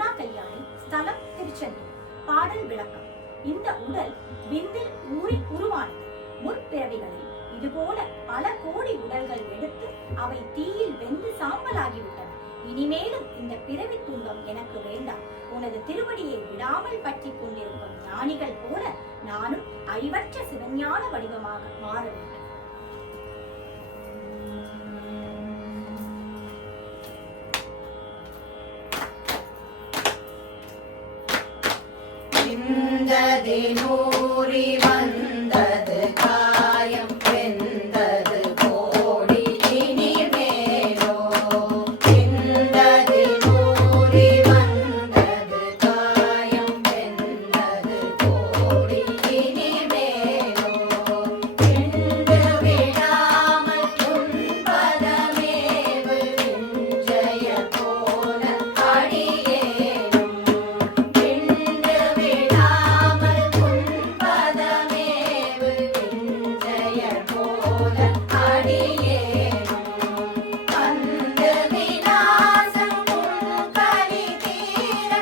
யமுனா கல்யாணி, ஸ்தலம் திருச்செந்தூர். பாடல் விளக்கம். இந்த உடல் விந்தில் ஊறி உருவானது. முற்பிறவிகளில் இதுபோல பல கோடி உடல்கள் எடுத்து அவை தீயில் வெந்து சாம்பலாகிவிட்டன. இனிமேலும் இந்த பிறவி துன்பம் எனக்கு வேண்டாம். உனது திருவடியை விடாமல் பற்றி கொண்டிருக்கும் ஞானிகள் போல நானும் அழிவற்ற சிவஞான வடிவமாக மாற வேண்டும். நூறி வந்தது காயம் வெந்தது கோடி இனிமேலோ. நூறி வந்தது காயம் வெந்தது கோடி இனிமேலோ. விடாமல் துன்பதமேவு விஞ்சய போல அடியேனும். வந்து விநாசம் உன் கலி தீர